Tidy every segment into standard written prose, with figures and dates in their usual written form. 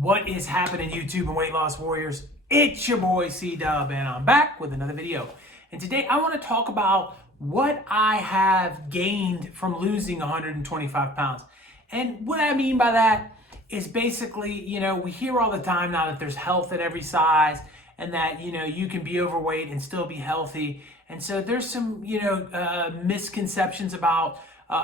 What is happening, YouTube and weight loss warriors? It's your boy C-Dub, and I'm back with another video. And today I want to talk about what I have gained from losing 125 pounds. And what I mean by that is basically, we hear all the time now that there's health at every size and that, you can be overweight and still be healthy. And so there's some, misconceptions about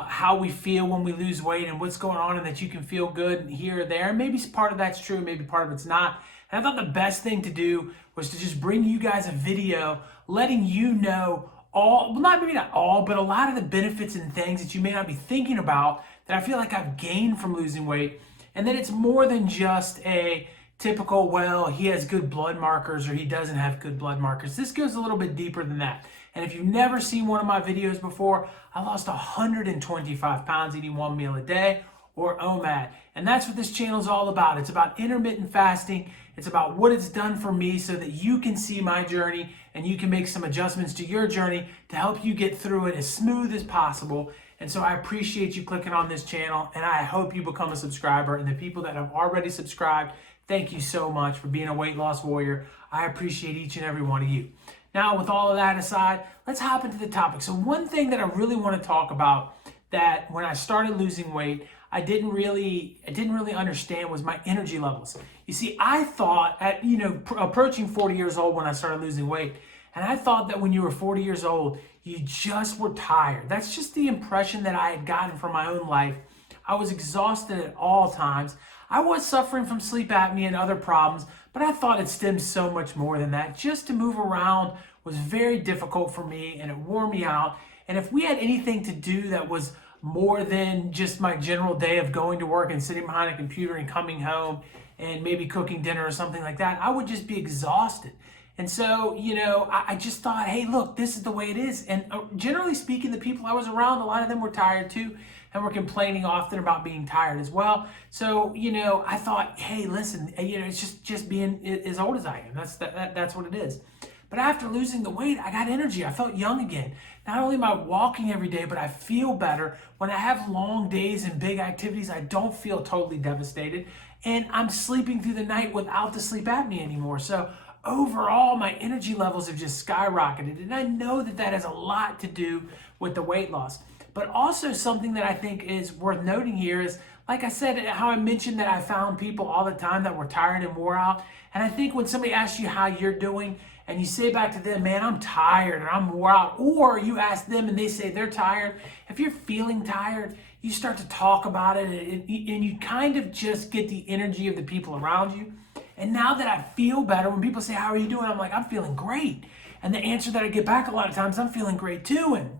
how we feel when we lose weight and what's going on, and that you can feel good here or there. Maybe part of that's true, maybe part of it's not. And I thought the best thing to do was to just bring you guys a video letting you know all, well, maybe not all, but a lot of the benefits and things that you may not be thinking about that I feel like I've gained from losing weight. And that it's more than just a typical, well, he has good blood markers or he doesn't have good blood markers. This goes a little bit deeper than that. And if you've never seen one of my videos before, I lost 125 pounds eating one meal a day, or OMAD. And that's what this channel is all about. It's about intermittent fasting. It's about what it's done for me so that you can see my journey and you can make some adjustments to your journey to help you get through it as smooth as possible. And so I appreciate you clicking on this channel, and I hope you become a subscriber. And the people that have already subscribed, thank you so much for being a weight loss warrior. I appreciate each and every one of you. Now, with all of that aside, let's hop into the topic. So one thing that I really want to talk about, that when I started losing weight, I didn't really understand, was my energy levels. You see, I thought at, approaching 40 years old when I started losing weight, and I thought that when you were 40 years old, you just were tired. That's just the impression that I had gotten from my own life. I was exhausted at all times. I was suffering from sleep apnea and other problems, but I thought it stemmed so much more than that. Just to move around was very difficult for me, and it wore me out. And if we had anything to do that was more than just my general day of going to work and sitting behind a computer and coming home and maybe cooking dinner or something like that, I would just be exhausted. And so, I just thought, hey, look, this is the way it is. And generally speaking, the people I was around, a lot of them were tired too, and were complaining often about being tired as well. So, I thought, hey, listen, it's just being as old as I am. That's what it is. But after losing the weight, I got energy. I felt young again. Not only am I walking every day, but I feel better. When I have long days and big activities, I don't feel totally devastated. And I'm sleeping through the night without the sleep apnea anymore. So overall, my energy levels have just skyrocketed. And I know that that has a lot to do with the weight loss. But also something that I think is worth noting here is, like I said, how I mentioned that I found people all the time that were tired and wore out. And I think when somebody asks you how you're doing, and you say back to them, man, I'm tired and I'm wore out, or you ask them and they say they're tired, if you're feeling tired, you start to talk about it, and you kind of just get the energy of the people around you. And now that I feel better, when people say, how are you doing? I'm like, I'm feeling great. And the answer that I get back a lot of times, I'm feeling great too. And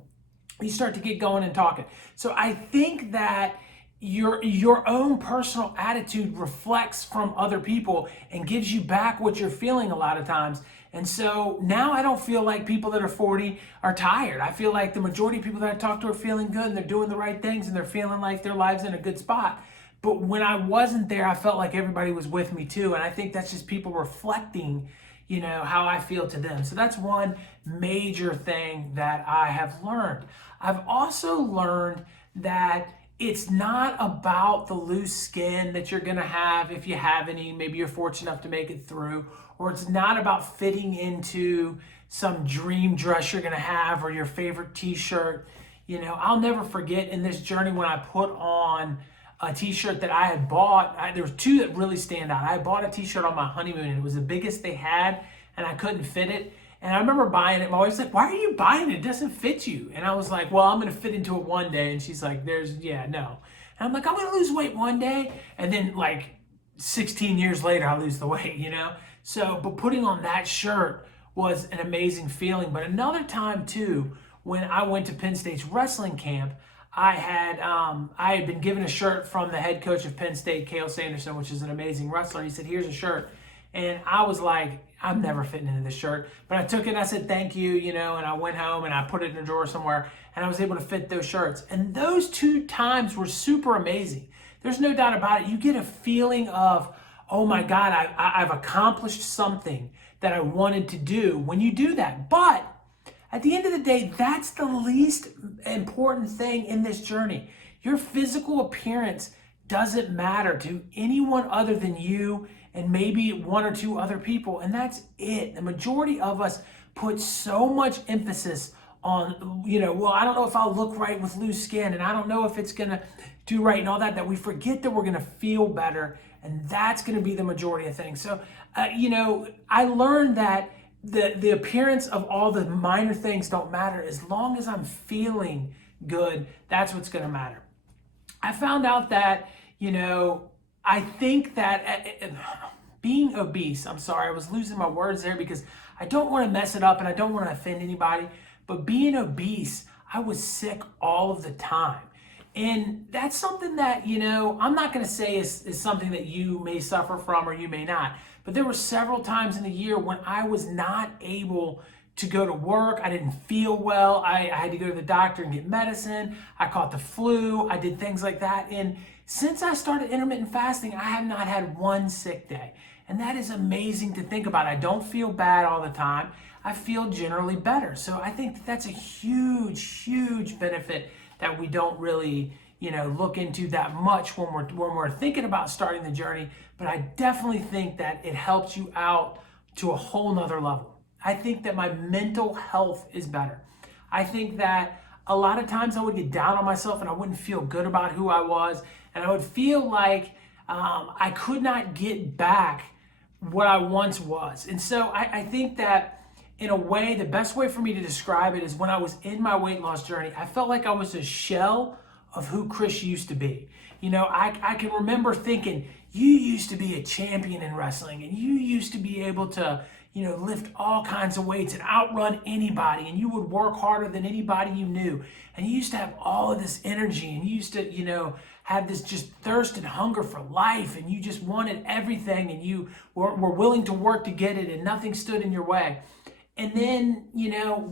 you start to get going and talking. So I think that your own personal attitude reflects from other people and gives you back what you're feeling a lot of times. And so now I don't feel like people that are 40 are tired. I feel like the majority of people that I talk to are feeling good, and they're doing the right things, and they're feeling like their life's in a good spot. But when I wasn't there, I felt like everybody was with me too. And I think that's just people reflecting, how I feel to them. So that's one major thing that I have learned. I've also learned that it's not about the loose skin that you're gonna have if you have any. Maybe you're fortunate enough to make it through, or it's not about fitting into some dream dress you're gonna have or your favorite t-shirt. I'll never forget in this journey when I put on a t-shirt that I had bought. There were two that really stand out. I bought a t-shirt on my honeymoon, and it was the biggest they had, and I couldn't fit it. And I remember buying it. My wife's like, why are you buying it? It doesn't fit you. And I was like, well, I'm going to fit into it one day. And she's like, no. And I'm like, I'm going to lose weight one day. And then like 16 years later, I lose the weight, So, but putting on that shirt was an amazing feeling. But another time too, when I went to Penn State's wrestling camp, I had been given a shirt from the head coach of Penn State, Cael Sanderson, which is an amazing wrestler. He said, here's a shirt. And I was like, I'm never fitting into this shirt. But I took it and I said, thank you, and I went home and I put it in a drawer somewhere, and I was able to fit those shirts. And those two times were super amazing. There's no doubt about it. You get a feeling of, oh my God, I've accomplished something that I wanted to do when you do that. But at the end of the day, that's the least important thing in this journey. Your physical appearance doesn't matter to anyone other than you and maybe one or two other people, and that's it. The majority of us put so much emphasis on, well, I don't know if I'll look right with loose skin, and I don't know if it's gonna do right and all that, that we forget that we're gonna feel better, and that's gonna be the majority of things. So, I learned that the appearance of all the minor things don't matter. As long as I'm feeling good, that's what's gonna matter. I found out that, I think that being obese, I'm sorry, I was losing my words there because I don't want to mess it up and I don't want to offend anybody, but being obese, I was sick all of the time. And that's something that, I'm not going to say is something that you may suffer from or you may not, but there were several times in the year when I was not able to go to work. I didn't feel well. I had to go to the doctor and get medicine. I caught the flu. I did things like that. And since I started intermittent fasting, I have not had one sick day. And that is amazing to think about. I don't feel bad all the time. I feel generally better. So I think that's a huge, huge benefit that we don't really, look into that much when we're thinking about starting the journey. But I definitely think that it helps you out to a whole nother level. I think that my mental health is better. I think that a lot of times I would get down on myself and I wouldn't feel good about who I was. And I would feel like I could not get back what I once was. And so I think that in a way, the best way for me to describe it is when I was in my weight loss journey, I felt like I was a shell of who Chris used to be. I can remember thinking, you used to be a champion in wrestling and you used to be able to lift all kinds of weights and outrun anybody, and you would work harder than anybody you knew. And you used to have all of this energy, and you used to, have this just thirst and hunger for life, and you just wanted everything, and you were willing to work to get it, and nothing stood in your way. And then,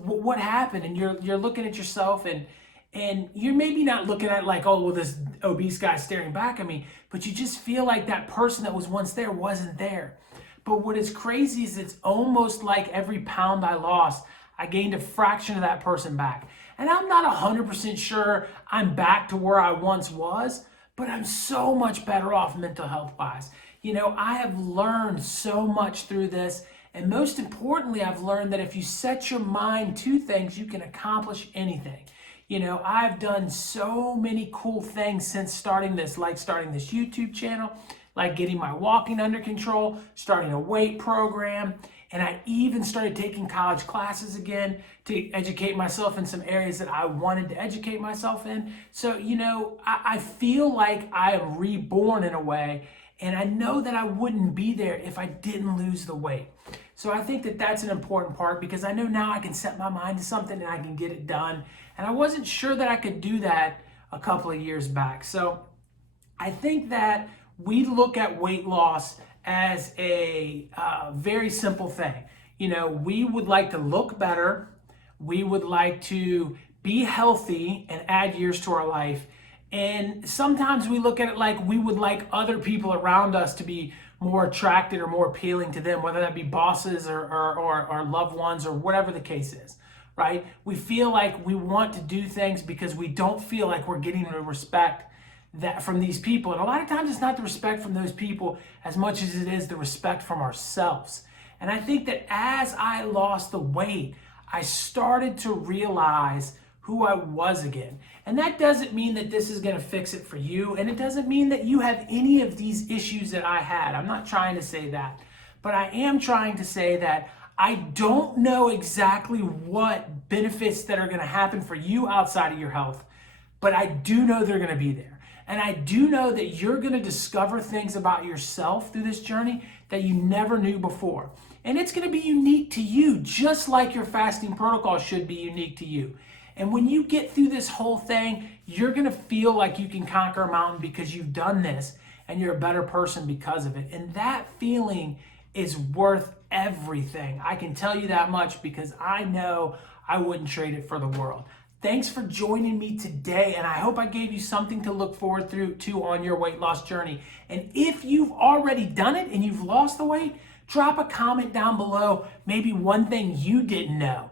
what happened? And you're looking at yourself, and you're maybe not looking at like, oh, well, this obese guy staring back at me, but you just feel like that person that was once there wasn't there. But what is crazy is it's almost like every pound I lost, I gained a fraction of that person back. And I'm not 100% sure I'm back to where I once was, but I'm so much better off mental health wise. I have learned so much through this. And most importantly, I've learned that if you set your mind to things, you can accomplish anything. I've done so many cool things since starting this, like starting this YouTube channel, like getting my walking under control, starting a weight program, and I even started taking college classes again to educate myself in some areas that I wanted to educate myself in. So, I feel like I am reborn in a way, and I know that I wouldn't be there if I didn't lose the weight. So I think that that's an important part because I know now I can set my mind to something and I can get it done. And I wasn't sure that I could do that a couple of years back. So I think that we look at weight loss as a very simple thing. We would like to look better. We would like to be healthy and add years to our life. And sometimes we look at it like we would like other people around us to be more attracted or more appealing to them, whether that be bosses or loved ones or whatever the case is, right? We feel like we want to do things because we don't feel like we're getting the respect that from these people. And a lot of times it's not the respect from those people as much as it is the respect from ourselves. And I think that as I lost the weight, I started to realize who I was again. And that doesn't mean that this is going to fix it for you. And it doesn't mean that you have any of these issues that I had. I'm not trying to say that. But I am trying to say that I don't know exactly what benefits that are going to happen for you outside of your health, but I do know they're going to be there. And I do know that you're going to discover things about yourself through this journey that you never knew before. And it's going to be unique to you, just like your fasting protocol should be unique to you. And when you get through this whole thing, you're going to feel like you can conquer a mountain because you've done this and you're a better person because of it. And that feeling is worth everything. I can tell you that much because I know I wouldn't trade it for the world. Thanks for joining me today, and I hope I gave you something to look forward to on your weight loss journey. And if you've already done it and you've lost the weight, drop a comment down below, maybe one thing you didn't know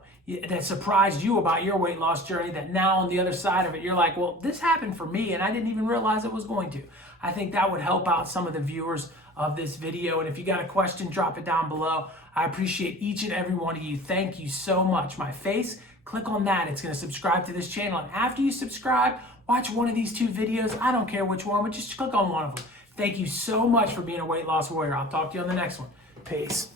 that surprised you about your weight loss journey that now on the other side of it, you're like, well, this happened for me and I didn't even realize it was going to. I think that would help out some of the viewers of this video. And if you got a question, drop it down below. I appreciate each and every one of you. Thank you so much. My face, click on that. It's going to subscribe to this channel. And after you subscribe, watch one of these two videos. I don't care which one, but just click on one of them. Thank you so much for being a weight loss warrior. I'll talk to you on the next one. Peace.